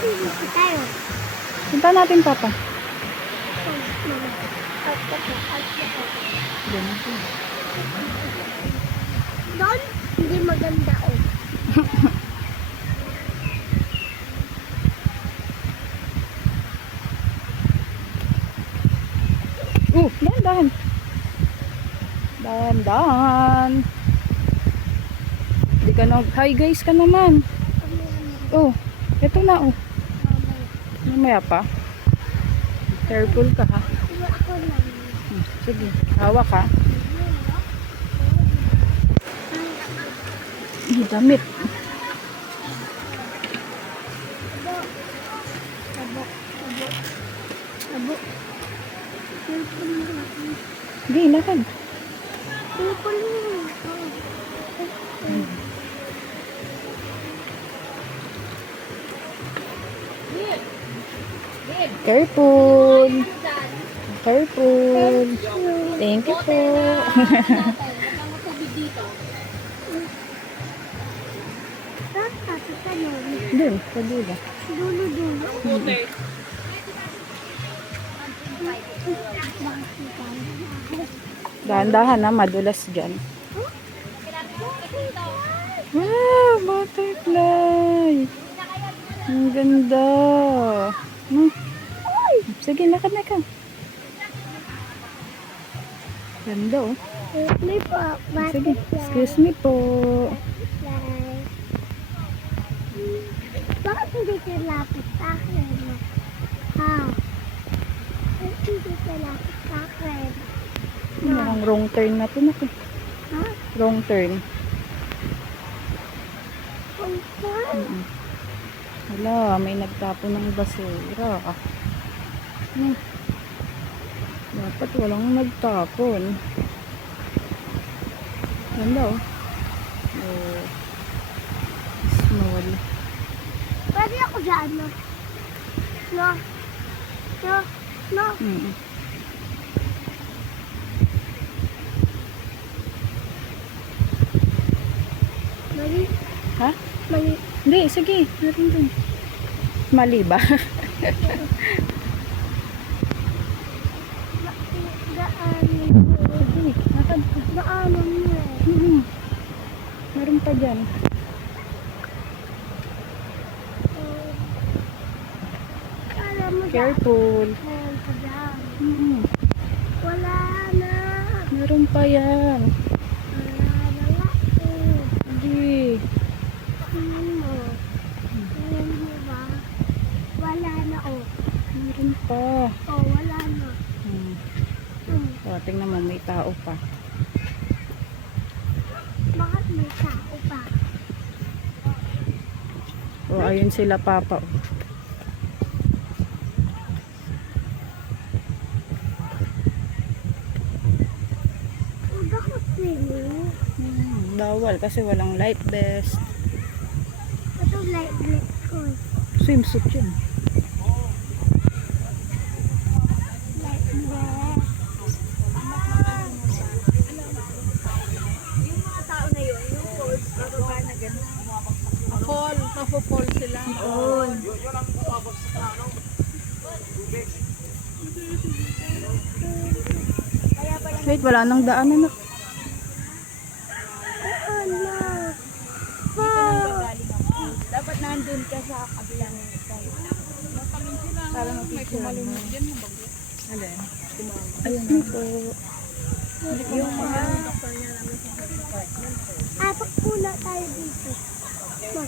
Dito tayo. Punta natin, Papa. Ganito. Doon, hindi maganda oh. Dahan-dahan. Dahan-dahan. Hindi ka na. Hi guys ka naman. Oh, eto na oh. Mamaya pa. Careful ka ha. Ako lang. Sige, hawak ka. Damit. Abo. Abo. Careful mo. Hindi, lakad. Careful mo. Careful. Careful. Thank you po. Saan kasi ka nun? Dun, sa dulo. Dulo-dulo. Dahan-dahan na, madulas dyan. Wow, butterfly. Ang ganda. Sige, lakad na ka. Ganda oh. May po. Sige, excuse me po. Bakit hindi ka lapit sa akin? Ha? Bakit hindi ka lapit sa akin? Parang wrong turn na to na to. Ha? Wrong turn. Kung saan? Wala, may nagtapon ng basura. Dapat walang nagtapon. Ganda oh. Oh. Small. Pwede ako dyan, no? No? No? No? Mali? Ha? Mali. Hindi, sige. Natin dun. Mali ba? Daanan mo. Sige, lakad ka. Daanan mo eh. Meron pa dyan. Alam mo Careful. daan pa dyan. Wala na. Meron pa yan. Wala na nga eh. Sige. Tingnan mo. Tingnan mo ba? Wala na oh. Meron pa. Oh, wala na. O, tingnan mo, may tao pa. Bakit may tao pa? O, ayun sila, Papa. Oh, bakit swimming? Bawal kasi walang life vest. Ito light black ko. Swimsuit yun. Light black. Yung mga tao na yun, yung falls, bababa na gano'n. Fall, mapapall sila. Oo. Wait, wala nang daanan na. Ano? Dapat nandun ka sa kabilang side. Para mapicture mo. Alin? Ayun na po. Yung mga Apak muna tayo dito. Ma.